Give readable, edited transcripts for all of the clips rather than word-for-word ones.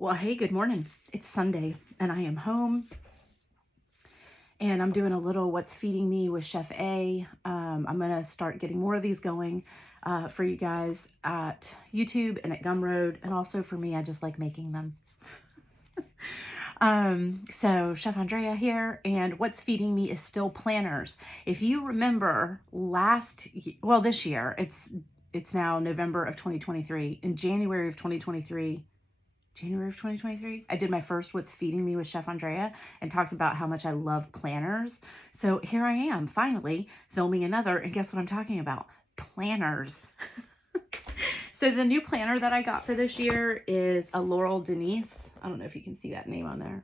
Well, hey, good morning. It's Sunday and I am home and I'm doing a little What's Feeding Me with Chef A. I'm going to start getting more of these going for you guys at YouTube and at Gumroad. And also for me, I just like making them. So Chef Andrea here, and What's Feeding Me is still planners. If you remember this year, it's now November of 2023. In January of 2023, I did my first What's Feeding Me with Chef Andrea and talked about how much I love planners. So here I am finally filming another, and guess what I'm talking about? Planners. So the new planner that I got for this year is a Laurel Denise. I don't know if you can see that name on there.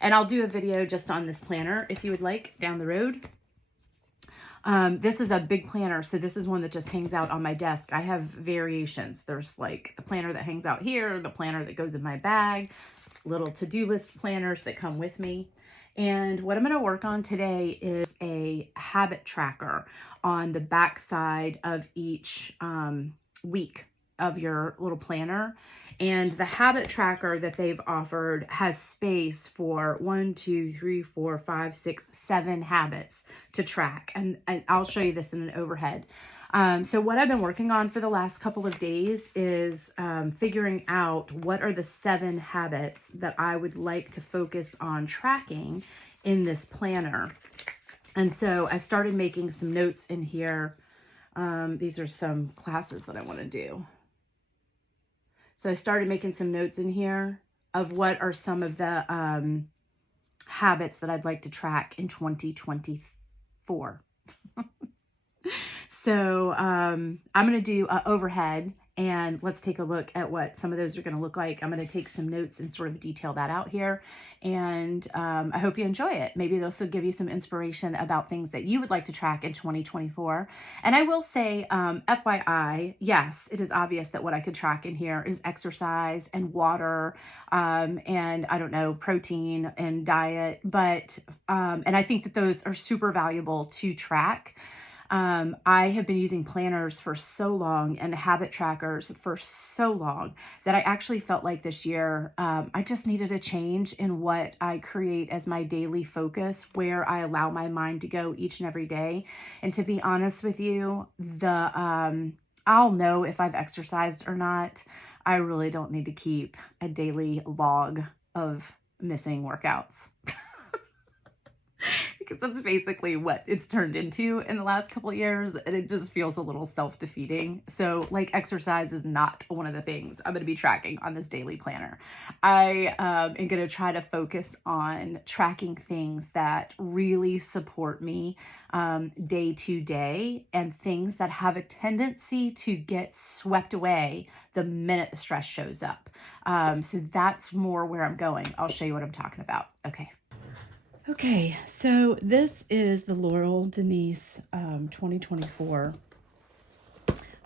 And I'll do a video just on this planner if you would like down the road. This is a big planner, so this is one that just hangs out on my desk. I have variations. There's like the planner that hangs out here, the planner that goes in my bag, little to-do list planners that come with me. And what I'm going to work on today is a habit tracker on the back side of each week of your little planner. And the habit tracker that they've offered has space for 7 habits to track. And I'll show you this in an overhead. So what I've been working on for the last couple of days is figuring out what are the 7 habits that I would like to focus on tracking in this planner. And so I started making some notes in here. These are some classes that I want to do. So I started making some notes in here of what are some of the habits that I'd like to track in 2024. So I'm going to do an overhead, and let's take a look at what some of those are going to look like. I'm going to take some notes and sort of detail that out here. And I hope you enjoy it. Maybe this will give you some inspiration about things that you would like to track in 2024. And I will say, FYI, yes, it is obvious that what I could track in here is exercise and water, and I don't know, protein and diet. But, and I think that those are super valuable to track. I have been using planners for so long and habit trackers for so long that I actually felt like this year, I just needed a change in what I create as my daily focus, where I allow my mind to go each and every day. And to be honest with you, I'll know if I've exercised or not. I really don't need to keep a daily log of missing workouts. Because that's basically what it's turned into in the last couple of years, and it just feels a little self-defeating. So like exercise is not one of the things I'm going to be tracking on this daily planner. I am going to try to focus on tracking things that really support me day to day, and things that have a tendency to get swept away the minute the stress shows up. So that's more where I'm going. I'll show you what I'm talking about. Okay, so this is the Laurel Denise 2024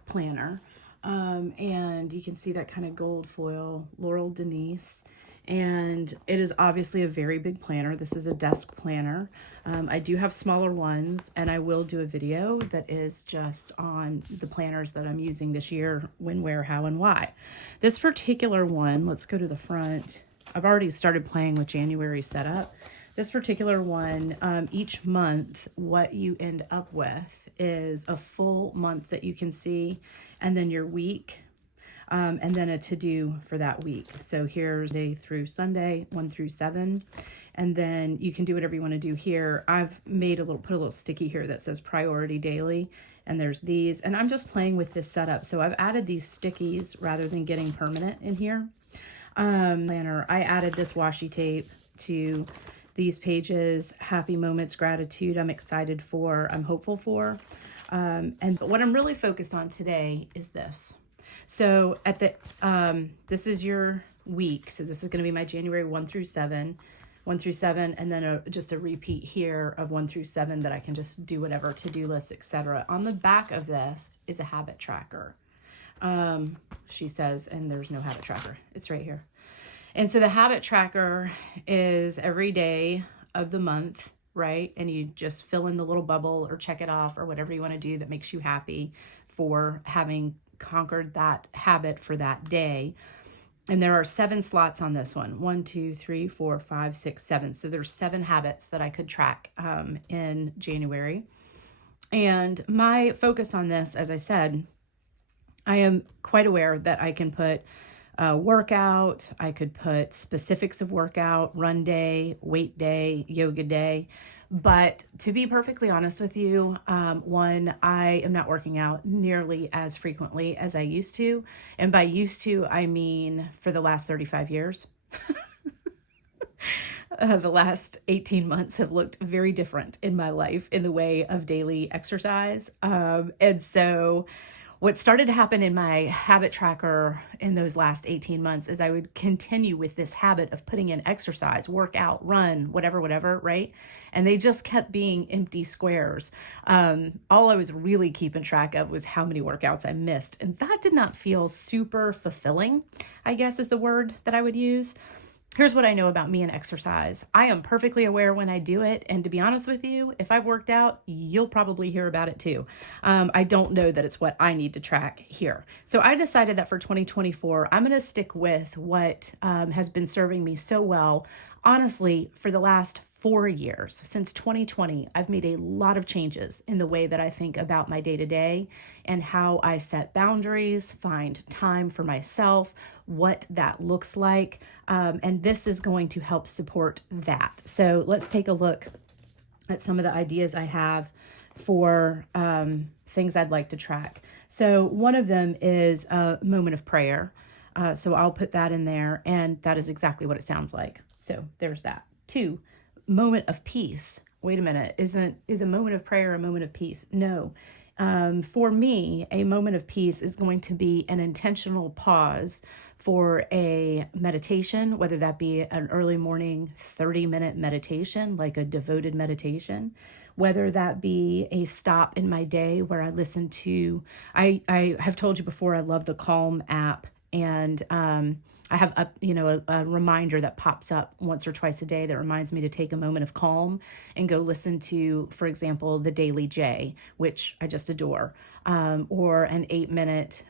planner. And you can see that kind of gold foil, Laurel Denise. And it is obviously a very big planner. This is a desk planner. I do have smaller ones, and I will do a video that is just on the planners that I'm using this year, when, where, how, and why. This particular one, let's go to the front. I've already started playing with January setup. This particular one, each month, what you end up with is a full month that you can see, and then your week, and then a to-do for that week. So here's day through Sunday, 1 through 7, and then you can do whatever you want to do here. I've put a little sticky here that says priority daily, and there's these, and I'm just playing with this setup. So I've added these stickies rather than getting permanent in here. Planner, I added this washi tape to these pages: happy moments, gratitude, I'm excited for, I'm hopeful for. But what I'm really focused on today is this. So this is your week. So this is going to be my January 1 through 7, and then just a repeat here of 1 through 7 that I can just do whatever, to-do list, etc. On the back of this is a habit tracker. She says, and there's no habit tracker. It's right here. And so the habit tracker is every day of the month, right? And you just fill in the little bubble or check it off or whatever you want to do that makes you happy for having conquered that habit for that day. And there are 7 slots on this one. 1, 2, 3, 4, 5, 6, 7. So there's 7 habits that I could track in January. And my focus on this, as I said, I am quite aware that I can put workout, I could put specifics of workout, run day, weight day, yoga day. But to be perfectly honest with you, one, I am not working out nearly as frequently as I used to. And by used to, I mean for the last 35 years. The last 18 months have looked very different in my life in the way of daily exercise. And so what started to happen in my habit tracker in those last 18 months is I would continue with this habit of putting in exercise, workout, run, whatever, right? And they just kept being empty squares. All I was really keeping track of was how many workouts I missed. And that did not feel super fulfilling, I guess is the word that I would use. Here's what I know about me and exercise. I am perfectly aware when I do it. And to be honest with you, if I've worked out, you'll probably hear about it too. I don't know that it's what I need to track here. So I decided that for 2024, I'm going to stick with what has been serving me so well. Honestly, for the last 4 years, since 2020, I've made a lot of changes in the way that I think about my day-to-day and how I set boundaries, find time for myself, what that looks like. And this is going to help support that. So let's take a look at some of the ideas I have for things I'd like to track. So one of them is a moment of prayer. So I'll put that in there, and that is exactly what it sounds like. So there's that. 2, moment of peace. Wait a minute, is a moment of prayer a moment of peace? No. For me, a moment of peace is going to be an intentional pause for a meditation, whether that be an early morning 30-minute meditation, like a devoted meditation, whether that be a stop in my day where I listen to, I have told you before, I love the Calm app, and I have a reminder that pops up once or twice a day that reminds me to take a moment of calm and go listen to, for example, the Daily J, which I just adore, or an 8-minute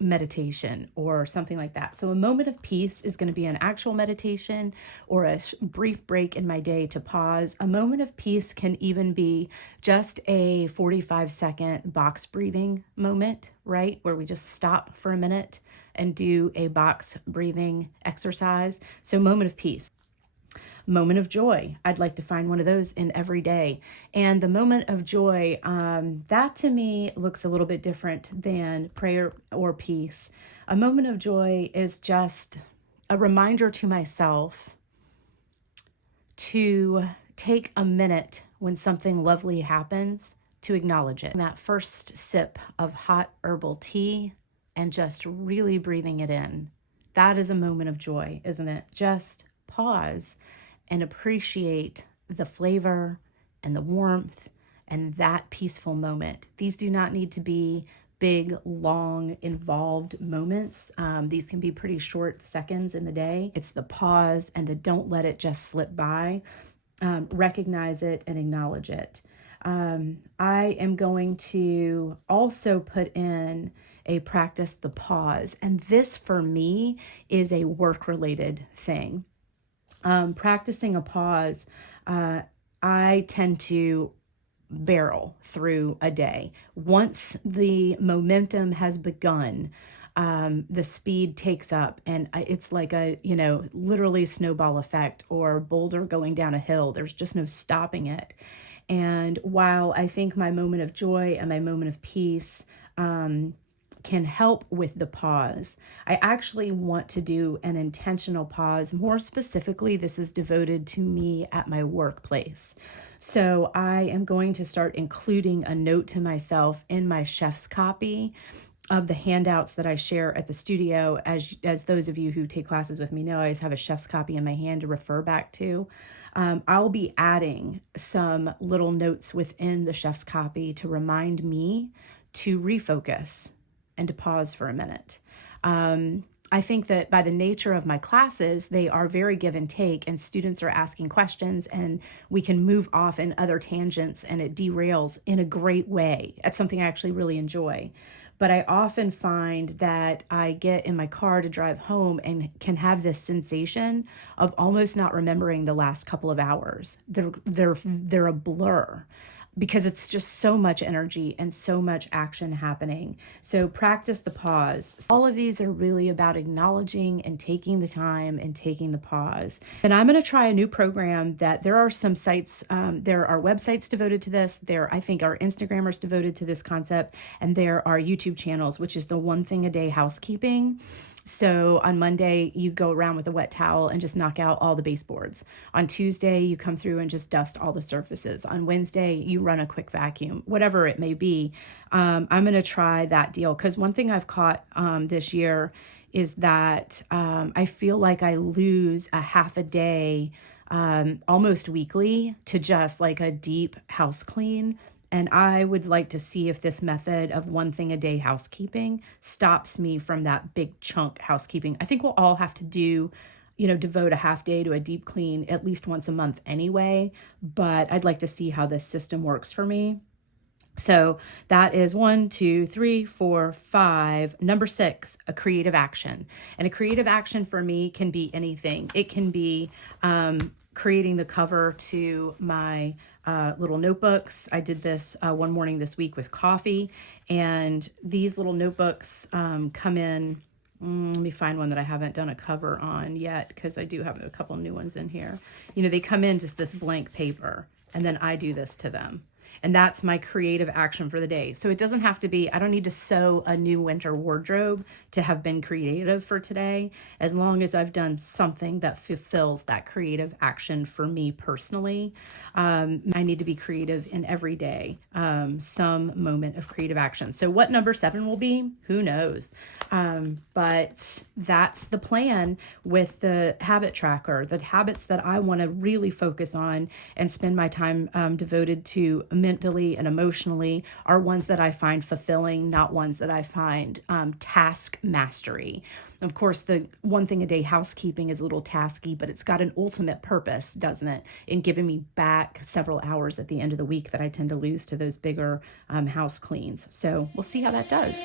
meditation or something like that. So a moment of peace is going to be an actual meditation or a brief break in my day to pause. A moment of peace can even be just a 45-second box breathing moment, right? Where we just stop for a minute and do a box breathing exercise. So moment of peace. Moment of joy. I'd like to find one of those in every day. And the moment of joy, that to me looks a little bit different than prayer or peace. A moment of joy is just a reminder to myself to take a minute when something lovely happens to acknowledge it. That first sip of hot herbal tea and just really breathing it in. That is a moment of joy, isn't it? Just pause and appreciate the flavor and the warmth and that peaceful moment. These do not need to be big, long, involved moments. These can be pretty short seconds in the day. It's the pause and the don't let it just slip by. Recognize it and acknowledge it. I am going to also put in a practice the pause. And this for me is a work-related thing. Practicing a pause, I tend to barrel through a day. Once the momentum has begun, the speed takes up, and it's like a, literally snowball effect or boulder going down a hill. There's just no stopping it. And while I think my moment of joy and my moment of peace can help with the pause, I actually want to do an intentional pause. More specifically, this is devoted to me at my workplace. So I am going to start including a note to myself in my chef's copy of the handouts that I share at the studio. As those of you who take classes with me know, I always have a chef's copy in my hand to refer back to. I'll be adding some little notes within the chef's copy to remind me to refocus and to pause for a minute. I think that by the nature of my classes, they are very give and take, and students are asking questions, and we can move off in other tangents, and it derails in a great way. That's something I actually really enjoy. but I often find that I get in my car to drive home and can have this sensation of almost not remembering the last couple of hours. They're a blur, because it's just so much energy and so much action happening. So practice the pause. All of these are really about acknowledging and taking the time and taking the pause. And I'm going to try a new program that there are some sites, there are websites devoted to this. There, I think, are Instagrammers devoted to this concept. And there are YouTube channels, which is the One Thing a Day Housekeeping. So on Monday, you go around with a wet towel and just knock out all the baseboards. On Tuesday, you come through and just dust all the surfaces. On Wednesday, you run a quick vacuum, whatever it may be. I'm going to try that deal, because one thing I've caught this year is that I feel like I lose a half a day almost weekly to just like a deep house clean. And I would like to see if this method of one thing a day housekeeping stops me from that big chunk housekeeping. I think we'll all have to devote a half day to a deep clean at least once a month anyway. But I'd like to see how this system works for me. So that is 1, 2, 3, 4, 5. Number 6, a creative action. And a creative action for me can be anything. It can be creating the cover to my little notebooks. I did this one morning this week with coffee, and these little notebooks come in. Let me find one that I haven't done a cover on yet, because I do have a couple new ones in here. They come in just this blank paper, and then I do this to them. And that's my creative action for the day. So it doesn't have to be, I don't need to sew a new winter wardrobe to have been creative for today, as long as I've done something that fulfills that creative action for me personally. I need to be creative in every day, some moment of creative action. So what number 7 will be, who knows? But that's the plan with the habit tracker. The habits that I want to really focus on and spend my time devoted to mentally and emotionally are ones that I find fulfilling, not ones that I find task mastery. Of course, the one thing a day housekeeping is a little tasky, but it's got an ultimate purpose, doesn't it, in giving me back several hours at the end of the week that I tend to lose to those bigger house cleans. So we'll see how that does.